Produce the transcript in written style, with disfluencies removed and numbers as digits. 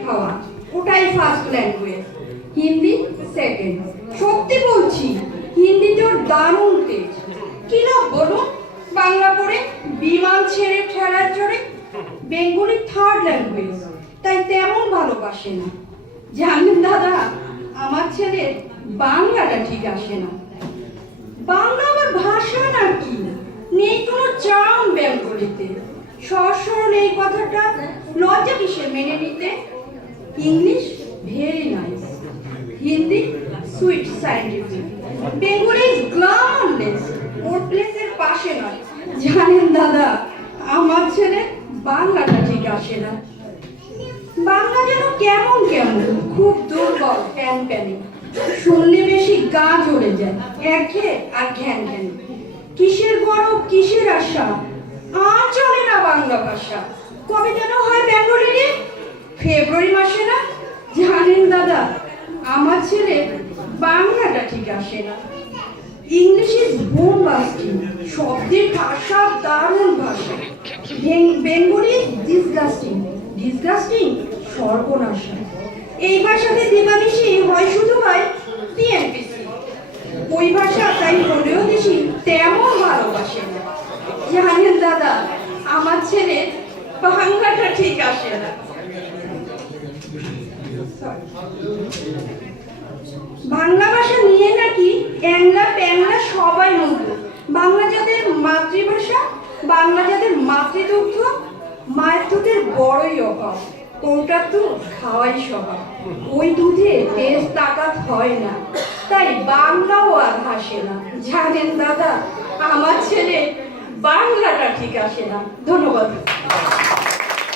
খাওয়া ওটাই first language, Hindi second. সত্যি বলছি, হিন্দিতে ওর দারুণ তেজ। কি না বলুন, বাংলা পড়ে বিমান ছেড়ে ঠেলার জোরে। বেঙ্গলি থার্ড ল্যাঙ্গুয়েজ, তাই তেমন ভালোবাসে না। জানেন দাদা, আমার ছেলে বাংলাটা ঠিক আসে না। বাংলা আবার ভাষা নাকি, নেই কোনো চাম বেঙ্গলিতে। সরল এই কথাটা লজ্জা কিসের মেনে নিতে। English very nice, Hindi sweet scientific, Bengali is glamourless, ওর প্লেসের পাশে নয়। জানেন দাদা, আমার ছেলে বাংলাটা ঠিক আসে না। বাংলা যেন কেমন কেমন, খুব দুর্বল, প্যান প্যানে, শুনলে বেশি গা জ্বলে যায়, একঘেয়ে আর ঘ্যান ঘ্যান। কিসের গরব, কিসের আশা, আর চলে না বাংলা ভাষা। কবে যেন হয় বেঙ্গলি, ফেব্রুয়ারি মাসে না। জানেন দাদা, আমার ছেলে বাংলাটা ঠিক আসে না। ইংলিশ ইজ বোম বাস্টিং, শব্দের ভাষা দারুণ ভাষা। বেঙ্গলি ইজ ডিসগাস্টিং, ডিসগাস্টিং সর্বনাশা। এই ভাষাতে দিবানিশি হয় শুধু হয় টিএনপিসি। ওই ভাষা তাই হলেও দেশি তেমন ভালোবাসে না। জানেন দাদা, আমার ছেলে বাংলাটা ঠিক আসে না। বাংলা ভাষা নিয়ে নাকি অ্যাংলা প্যাংলা সবাই মুগ্ধ। বাংলা যাদের মাতৃভাষা, বাংলা যাদের মাতৃদুগ্ধ, মায়ের দুধের বড়ই অভাব, কোনটা তো খাওয়াই স্বভাব। ওই দুধে তেজ তাকাত হয় না, তাই বাংলাও আর হাসে না। জানেন দাদা, আমার ছেলে বাংলাটা ঠিক আসে না। ধন্যবাদ।